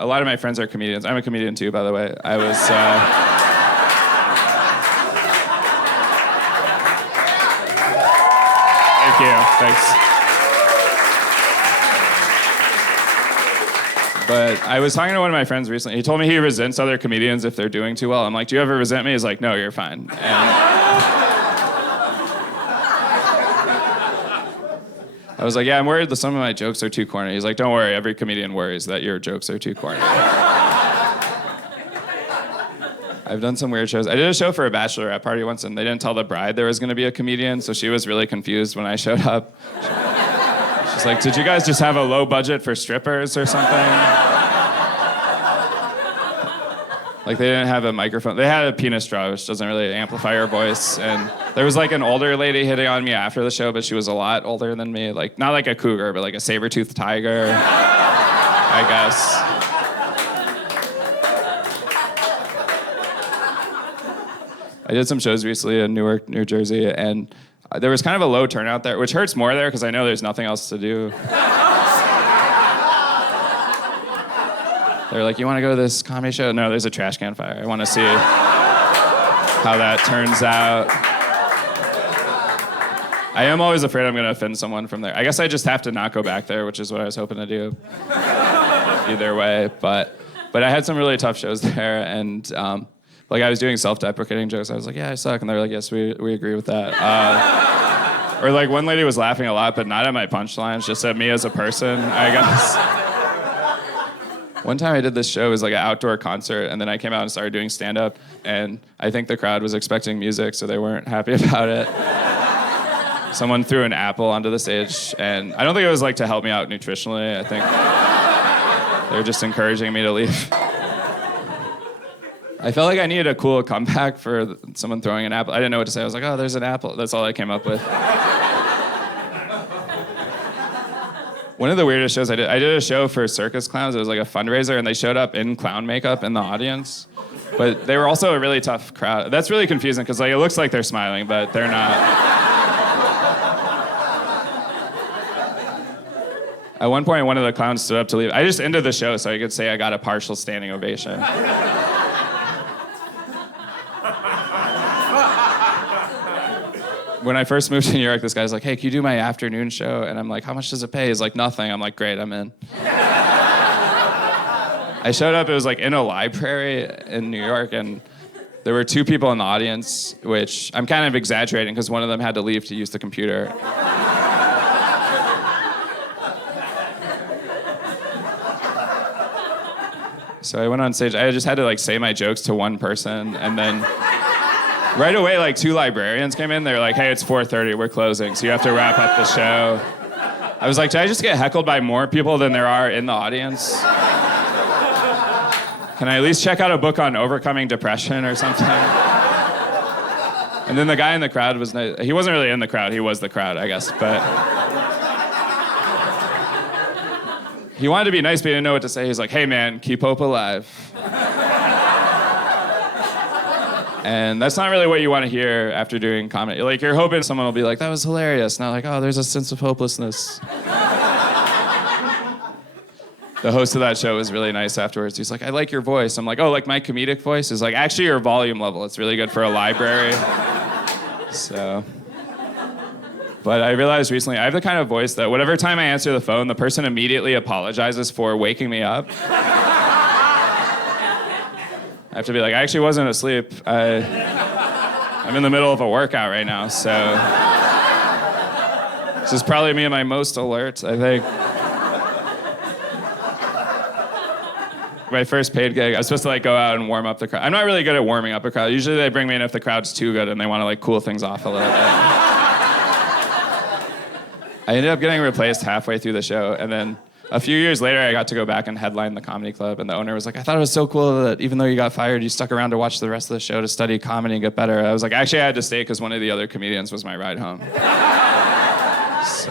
a lot of my friends are comedians. I'm a comedian too, by the way. I was... Thank you. Thanks. But I was talking to one of my friends recently. He told me he resents other comedians if they're doing too well. I'm like, do you ever resent me? He's like, no, you're fine. And I was like, yeah, I'm worried that some of my jokes are too corny. He's like, don't worry, every comedian worries that your jokes are too corny. I've done some weird shows. I did a show for a bachelorette party once, and they didn't tell the bride there was going to be a comedian, so she was really confused when I showed up. She's like, did you guys just have a low budget for strippers or something? Like, they didn't have a microphone. They had a penis straw, which doesn't really amplify her voice. And there was, like, an older lady hitting on me after the show, but she was a lot older than me. Like, not like a cougar, but like a saber-toothed tiger, I guess. I did some shows recently in Newark, New Jersey, and there was kind of a low turnout there, which hurts more there because I know there's nothing else to do. They're like, you want to go to this comedy show? No, there's a trash can fire. I want to see how that turns out. I am always afraid I'm going to offend someone from there. I guess I just have to not go back there, which is what I was hoping to do. Either way, but I had some really tough shows there, and like I was doing self-deprecating jokes. I was like, yeah, I suck, and they were like, yes, we agree with that. Or like one lady was laughing a lot, but not at my punchlines, just at me as a person, I guess. One time I did this show, it was like an outdoor concert, and then I came out and started doing stand-up, and I think the crowd was expecting music, so they weren't happy about it. Someone threw an apple onto the stage, and I don't think it was like to help me out nutritionally. I think they were just encouraging me to leave. I felt like I needed a cool comeback for someone throwing an apple. I didn't know what to say. I was like, oh, there's an apple. That's all I came up with. One of the weirdest shows I did a show for circus clowns. It was like a fundraiser, and they showed up in clown makeup in the audience. But they were also a really tough crowd. That's really confusing, because like, it looks like they're smiling, but they're not. At one point, one of the clowns stood up to leave. I just ended the show so I could say I got a partial standing ovation. When I first moved to New York, this guy's like, hey, can you do my afternoon show? And I'm like, how much does it pay? He's like, nothing. I'm like, great, I'm in. I showed up, it was like in a library in New York, and there were two people in the audience, which I'm kind of exaggerating because one of them had to leave to use the computer. So I went on stage, I just had to like say my jokes to one person, and then right away, like 2 librarians came in. They were like, hey, it's 4:30, we're closing, so you have to wrap up the show. I was like, did I just get heckled by more people than there are in the audience? Can I at least check out a book on overcoming depression or something? And then the guy in the crowd was nice. He wasn't really in the crowd, he was the crowd, I guess, but he wanted to be nice, but he didn't know what to say. He's like, hey man, keep hope alive. And that's not really what you want to hear after doing comedy. Like, you're hoping someone will be like, that was hilarious. Not like, oh, there's a sense of hopelessness. The host of that show was really nice afterwards. He's like, I like your voice. I'm like, oh, like my comedic voice? Is like, actually your volume level. It's really good for a library. So. But I realized recently, I have the kind of voice that whatever time I answer the phone, the person immediately apologizes for waking me up. I have to be like, I actually wasn't asleep. I'm in the middle of a workout right now, so this is probably me at my most alert, I think. My first paid gig, I was supposed to like go out and warm up the crowd. I'm not really good at warming up a crowd. Usually they bring me in if the crowd's too good and they want to like cool things off a little bit. I ended up getting replaced halfway through the show, and then a few years later, I got to go back and headline the comedy club, and the owner was like, I thought it was so cool that even though you got fired, you stuck around to watch the rest of the show to study comedy and get better. I was like, actually, I had to stay because one of the other comedians was my ride home. So.